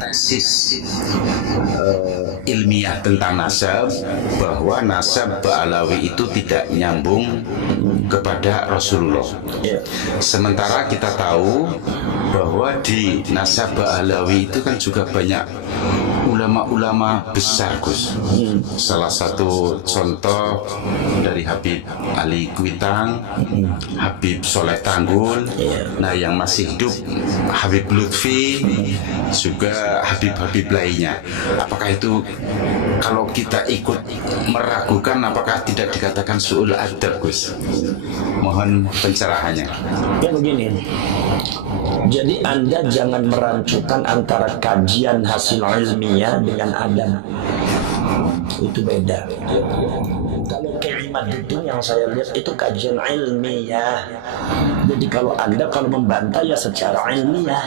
tesis ilmiah tentang nasab, bahwa nasab Ba'alawi itu tidak nyambung kepada Rasulullah. Sementara kita tahu bahwa di nasab Ba'alawi itu kan juga banyak ulama-ulama besar, Gus. Salah satu contoh dari Habib Ali Kuitang, Habib Soleh Tanggul, nah yang masih hidup Habib Lutfi, juga Habib-Habib lainnya. Apakah itu, kalau kita ikut meragukan, apakah tidak dikatakan su'ul adab, Gus? Mohon pencerahannya. Ya begini, jadi Anda jangan merancukan antara kajian hasil ilmiah dengan adab. Itu beda. Kalau Imaduddin yang saya lihat itu kajian ilmiah. Jadi kalau Anda membantah ya secara ilmiah.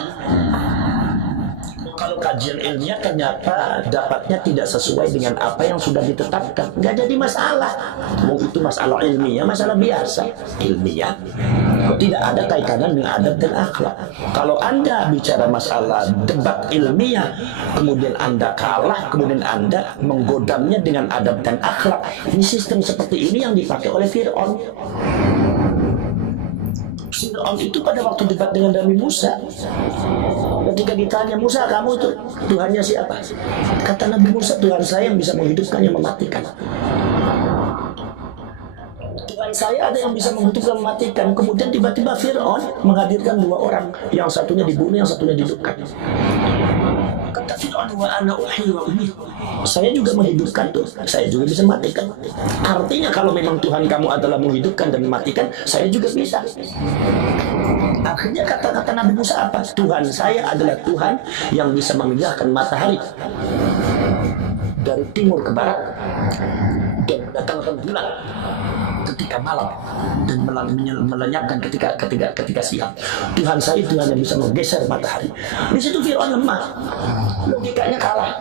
Kalau kajian ilmiah ternyata dapatnya tidak sesuai dengan apa yang sudah ditetapkan, nggak jadi masalah. Itu masalah ilmiah, masalah biasa ilmiah. Tidak ada kaitannya dengan adab dan akhlak. Kalau Anda bicara masalah debat ilmiah, kemudian Anda kalah, kemudian Anda menggodamnya dengan adab dan akhlak. Ini sistem seperti ini yang dipakai oleh Fir'aun. Fir'aun itu pada waktu debat dengan Nabi Musa, ketika ditanya, Musa, kamu itu Tuhannya siapa? Kata Nabi Musa, Tuhan saya yang bisa menghidupkan, yang mematikan. Tuhan saya ada yang bisa menghidupkan, mematikan. Kemudian tiba-tiba Fir'aun menghadirkan dua orang, yang satunya dibunuh, yang satunya dihidupkan. Kata Fir'aun, wa ana uhyi wa umit. Saya juga menghidupkan tuh, saya juga bisa mematikan. Artinya kalau memang Tuhan kamu adalah menghidupkan dan mematikan, saya juga bisa. Akhirnya kata-kata Nabi Musa apa? Tuhan saya adalah Tuhan yang bisa memindahkan matahari dari timur ke barat dan mendatangkan bulan ketika malam dan melenyapkan ketika siang. Tuhan saya Tuhan yang bisa menggeser matahari. Di situ Fir'aun lemah, logikanya kalah,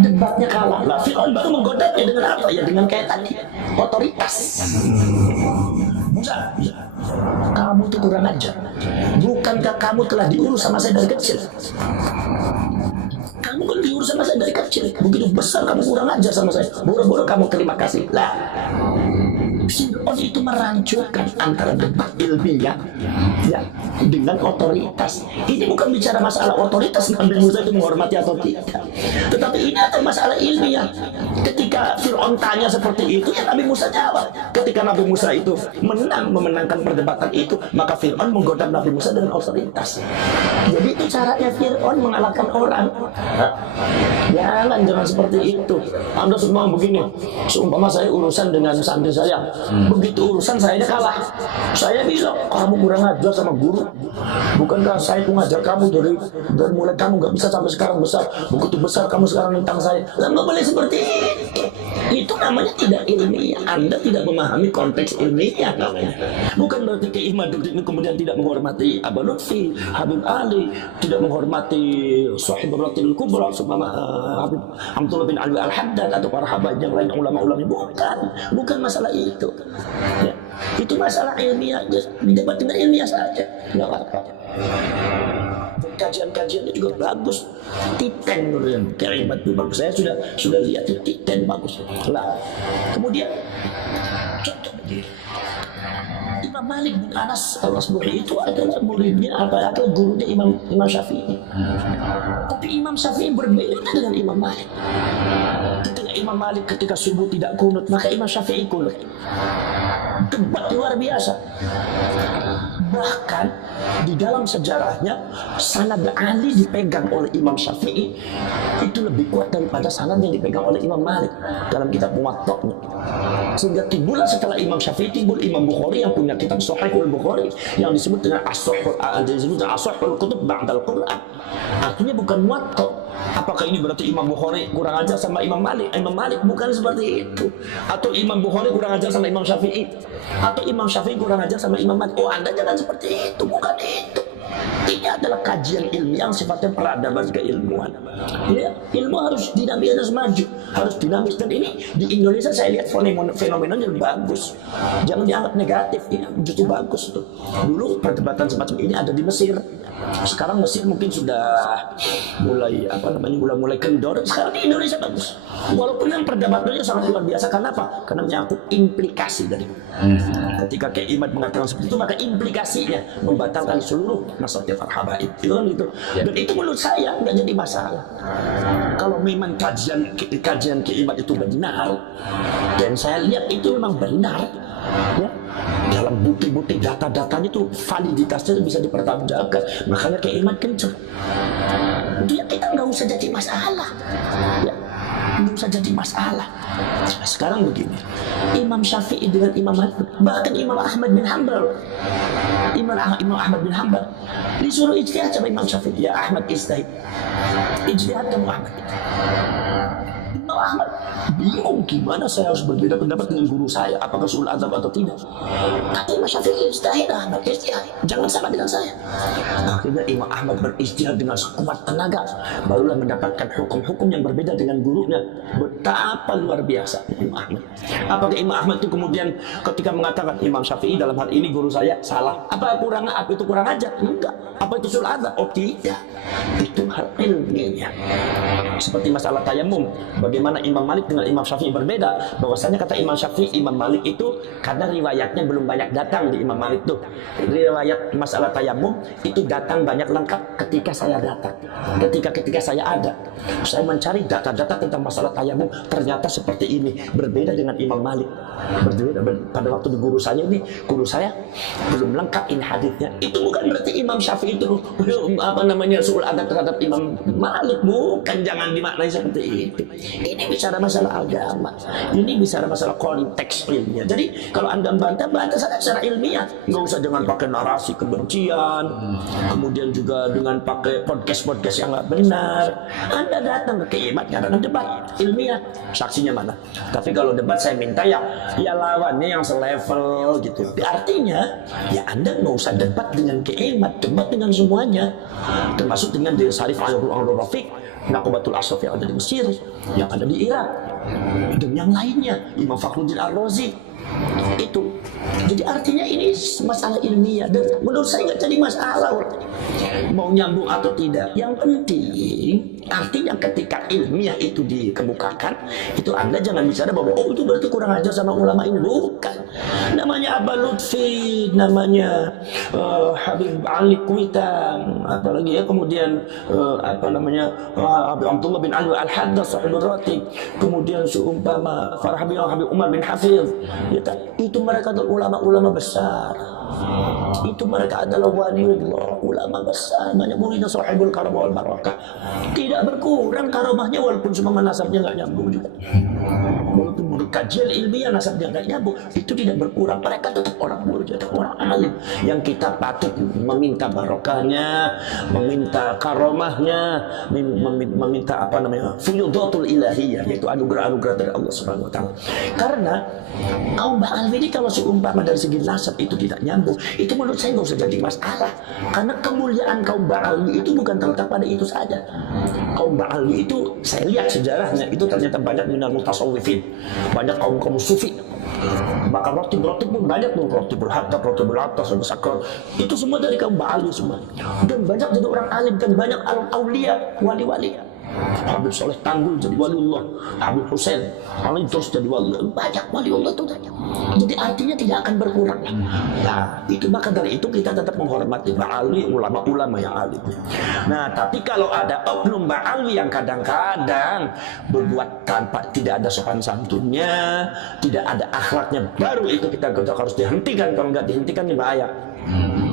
debatnya kalah. Lah Fir'aun baru menggodanya dengan apa? Ya dengan kayak tadi, otoritas. Musa, kamu tuh kurang ajar. Bukankah kamu telah diurus sama saya dari kecil? Kamu kan diurus sama saya dari kecil. Begitu besar kamu kurang ajar sama saya. Boro-boro kamu terima kasih. Lah, Fir'aun itu merancukan antara debat ilmiah ya dengan otoritas. Ini bukan bicara masalah otoritas Nabi Musa itu menghormati atau tidak, tetapi ini adalah masalah ilmiah. Ketika Fir'aun tanya seperti itu, ya Nabi Musa jawab. Ketika Nabi Musa itu memenangkan perdebatan itu, maka Fir'aun menggoda Nabi Musa dengan otoritas. Jadi itu caranya Fir'aun mengalahkan orang. Jangan seperti itu. Anda semua begini, seumpama saya urusan dengan santri saya, begitu urusan saya kalah, saya bilang kamu kurang ajar sama guru. Bukankah saya itu ngajar kamu dari mulai kamu nggak bisa sampai sekarang besar, begitu besar kamu sekarang tentang saya. Nggak boleh seperti itu. Itu namanya tidak ilmiah. Anda tidak memahami konteks ilmiah namanya. Bukan berarti Kiai Imaduddin ini kemudian tidak menghormati Abu Lutfi, Habib Ali, tidak menghormati Sahib Ratil Kubra, Habib Hamdullah bin Ali Al-Haddad atau para habaib yang lain, ulama-ulama. Bukan masalah itu. Ya. Itu masalah ilmiah, debat dengan ilmiah saja. Nggak apa-apa. Kajian-kajiannya juga bagus. Titen yang keribat itu bagus. Saya sudah lihat itu titen bagus. Lah, kemudian contoh begini. Imam Malik bin Anas al-Asbuhi itu adalah muridnya atau gurunya Imam Syafi'i. Tapi Imam Syafi'i berbeda dengan Imam Malik. Ketika Imam Malik ketika subuh tidak kunut, maka Imam Syafi'i kunut. Debat luar biasa. Bahkan di dalam sejarahnya sanad Ali dipegang oleh Imam Syafi'i itu lebih kuat daripada sanad yang dipegang oleh Imam Malik dalam kitab Muwatta'nya. Sehingga timbullah setelah Imam Syafi'i timbul Imam Bukhari yang punya kitab Sahihul Bukhari yang disebut dengan As-Sahihul Kutub Ba'dal Quran. Artinya bukan Muwatta'. Apakah ini berarti Imam Bukhari kurang ajar sama Imam Malik? Imam Malik bukan seperti itu. Atau Imam Bukhari kurang ajar sama Imam Syafi'i? Atau Imam Syafi'i kurang ajar sama Imam Malik? Oh, Anda jangan seperti itu, bukan itu. Ini adalah kajian ilmiah yang sifatnya peradaban keilmuan. Ya, ilmu harus dinamis, harus maju, harus dinamis. Dan ini di Indonesia saya lihat fenomenanya bagus. Jangan dianggap negatif, ini justru bagus tuh. Dulu perdebatan semacam ini ada di Mesir. Sekarang Mesir mungkin sudah mulai kendor. Sekarang di Indonesia bagus. Walaupun yang perdebatannya sangat luar biasa. Karena apa? Karena menyangkut implikasi dari ketika Kiai Imad mengatakan seperti itu, maka implikasinya membatalkan seluruh nasihat Habaib. Itu kan gitu. Dan itu menurut saya nggak jadi masalah. Kalau memang kajian Kiai Imad itu benar, dan saya lihat itu memang benar, ya, dalam bukti-bukti data-datanya itu validitasnya bisa dipertanggungjawabkan. Makanya Kiai Imad kenceng. Dia kita nggak usah jadi masalah. Ya. Nggak usah jadi masalah. Sekarang begini, Imam Syafi'i dengan Imam Malik, bahkan Imam Ahmad bin Hanbal, Imam Ahmad bin Hanbal disuruh ijtihad sama Imam Syafi'i. Ya Ahmad ijtihad, ijtihad kamu Ahmad. Imam Ahmad bingung gimana saya harus berbeda pendapat dengan guru saya, apakah sul adab atau tidak. Kata Imam Syafi'i, ijtihad Ahmad, ijtihad, jangan sama dengan saya. Akhirnya Imam Ahmad beristihad dengan sekuat tenaga, barulah mendapatkan hukum-hukum yang berbeda dengan gurunya. Betapa luar biasa Imam Ahmad. Apakah Imam Ahmad itu kemudian ketika mengatakan Imam Syafi'i dalam hal ini guru saya salah, apa itu kurang ajar? Enggak. Apa itu sul adab? Oh tidak. Itu hal ilmiah. Seperti masalah tayamum, bagaimana Imam Malik dengan Imam Syafi'i berbeda. Bahwasanya kata Imam Syafi'i, Imam Malik itu karena riwayatnya belum banyak datang di Imam Malik tuh. Riwayat masalah tayamum itu datang banyak lengkap ketika saya datang. Ketika saya ada, saya mencari data-data tentang masalah tayamum, ternyata seperti ini, berbeda dengan Imam Malik. Berbeda pada waktu di guru saya ini, guru saya belum lengkap ini hadisnya. Itu bukan berarti Imam Syafi'i itu sul adab terhadap Imam Malik, bukan, jangan dimaknai seperti itu. Ini bicara masalah agama, ini bicara masalah konteks ilmiah. Jadi kalau Anda bantah saja secara ilmiah, nggak usah dengan pakai narasi kebencian, kemudian juga dengan pakai podcast yang nggak benar. Anda datang ke Kiai Imad ngadakan debat ilmiah, saksinya mana? Tapi kalau debat saya minta ya lawannya yang selevel gitu. Artinya ya Anda nggak usah debat dengan Kiai Imad, debat dengan semuanya, termasuk dengan Diri Sarif Al-Rafiq, Nakobatul Ashraf yang ada di Mesir, yang ada di Irak, dan yang lainnya, Imam Fakhruddin Ar-Razi. Itu jadi artinya ini masalah ilmiah, dan menurut saya nggak jadi masalah mau nyambung atau tidak. Yang penting artinya ketika ilmiah itu dikemukakan, itu Anda jangan bicara bahwa oh itu berarti kurang ajar sama ulama ini. Bukan. Namanya Aba Lutfi, namanya Habib Ali Kuitang, apalagi ya kemudian Abdullah bin Ali Al-Haddad Sahibul Ratib, kemudian seumpama Habib Umar bin Hafiz, ya, itu mereka adalah ulama-ulama besar. Itu mereka adalah waliullah, ulama besar, banyak muridnya sahibul karamah wal barakah. Tidak berkurang karamahnya walaupun semua nasabnya nggak nyambung juga. Walaupun menurut kajian ilmiah nasabnya nggak nyambung, itu tidak berkurang. Mereka tetap orang murid, tetap orang alim yang kita patut meminta barokahnya, meminta karamahnya, meminta fuyudatul ilahiyah, yaitu anugerah-anugerah dari Allah Subhanahu wa taala. Karena kaum Ba'alwi ini kalau seumpama dari segi nasab itu tidak nyambung, itu menurut saya nggak usah jadi masalah. Karena kemuliaan kaum Ba'alwi itu bukan terletak pada itu saja. Kaum Ba'alwi itu saya lihat sejarahnya itu ternyata banyak minal mutasawwifin, banyak kaum sufi. Bahkan rotib pun banyak tuh, rotibul hatab, rotibul atas, sakral. Itu semua dari kaum Ba'alwi semua. Dan banyak jadi orang alim, dan banyak aulia, wali-wali. Habib Soleh Tanggul jadi waliullah, Habib Husain Ali terus jadi waliullah, banyak waliullah itu banyak. Jadi artinya tidak akan berkurang. Nah itu, maka dari itu kita tetap menghormati Ba'alwi, ulama-ulama yang alim. Nah tapi kalau ada oknum Ba'alwi yang kadang-kadang berbuat tanpa tidak ada sopan santunnya, tidak ada akhlaknya, baru itu kita harus dihentikan. Kalau nggak dihentikan ini bahaya.